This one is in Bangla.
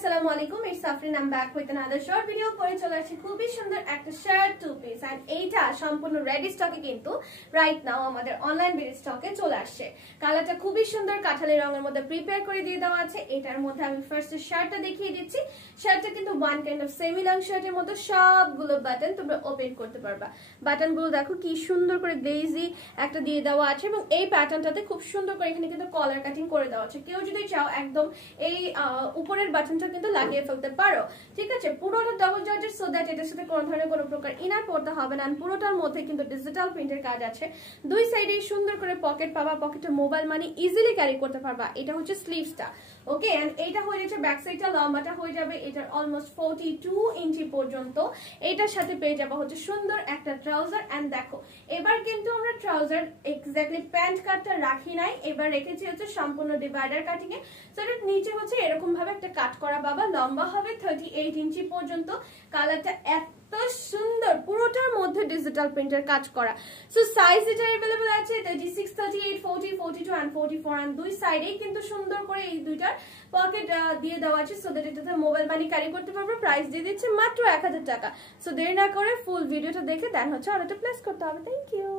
আসসালামু আলাইকুম, it's Safrin. I am back with another short video. পরে চলে আসছে খুবই সুন্দর একটা শার্ট টু পিস, এন্ড এইটা সম্পূর্ণ রেডি স্টকে কিন্তু রাইট নাও আমাদের অনলাইন বেড স্টকে চলে আসছে। কালারটা খুবই সুন্দর কাঠালি রঙের মধ্যে প্রিপেয়ার করে দিয়ে দেওয়া আছে। এটার মধ্যে আমি ফার্স্ট শার্টটা দেখিয়ে দিচ্ছি। শার্টটা কিন্তু one kind of semi long শার্টের মতো, সবগুলো বাটন তোমরা ওপেন করতে পারবা। বাটনগুলো দেখো কি সুন্দর করে গ্লেজি একটা দিয়ে দেওয়া আছে, এবং এই প্যাটার্নটাতে খুব সুন্দর করে এখানে কিন্তু কলার কাটিং করে দেওয়া আছে। কেউ যদি চাও একদম এই উপরের বাটনটা কিন্তু লাগিয়ে ফেলতে পারো, ঠিক আছে। পুরোটা ডাবল জর্জেট, সো দ্যাট এটার সাথে কোনো ধরনের কোনো প্রকার ইনার পড়তে হবে না। পুরোটার মধ্যে কিন্তু ডিজিটাল প্রিন্টের কাজ আছে। দুই সাইডে সুন্দর করে পকেট পাবা, পকেটে মোবাইল মানি ইজিলি ক্যারি করতে পারবা। এটা হচ্ছে স্লিভসটা, ওকে। এন্ড এইটা হয়ে যাচ্ছে ব্যাক সাইডটা, লম্বাটা হয়ে যাবে এটার অলমোস্ট 42 ইঞ্চি পর্যন্ত। এটার সাথে পেয়ে যাবো হচ্ছে সুন্দর একটা ট্রাউজার। এন্ড দেখো এবার কিন্তু আমরা ট্রাউজার এক্স্যাক্টলি প্যান্ট কাটটা রাখি নাই, এবার রেখেছি হচ্ছে সম্পূর্ণ ডিভাইডার কাটিং এ। সো এর নিচে হচ্ছে এরকম ভাবে একটা কাট করা বাবা, লম্বা হবে 38 ইঞ্চি পর্যন্ত। কালারটা এত সুন্দর, পুরোটার মধ্যে ডিজিটাল প্রিন্টের কাজ করা। সো সাইজ এটা अवेलेबल আছে 36, 38, 40, 42 এন্ড 44। এন্ড দুই সাইডেই কিন্তু সুন্দর করে এই দুইটার পকেট দিয়ে দেওয়া আছে, সো দ্যাট এটাতে মোবাইল মানি ক্যারি করতে পারবে। প্রাইস দিয়ে দিচ্ছে মাত্র 1000 টাকা। সো দেরি না করে ফুল ভিডিওটা দেখে দেন হচ্ছে অর্ডারটা প্লেস করতে হবে। Thank you.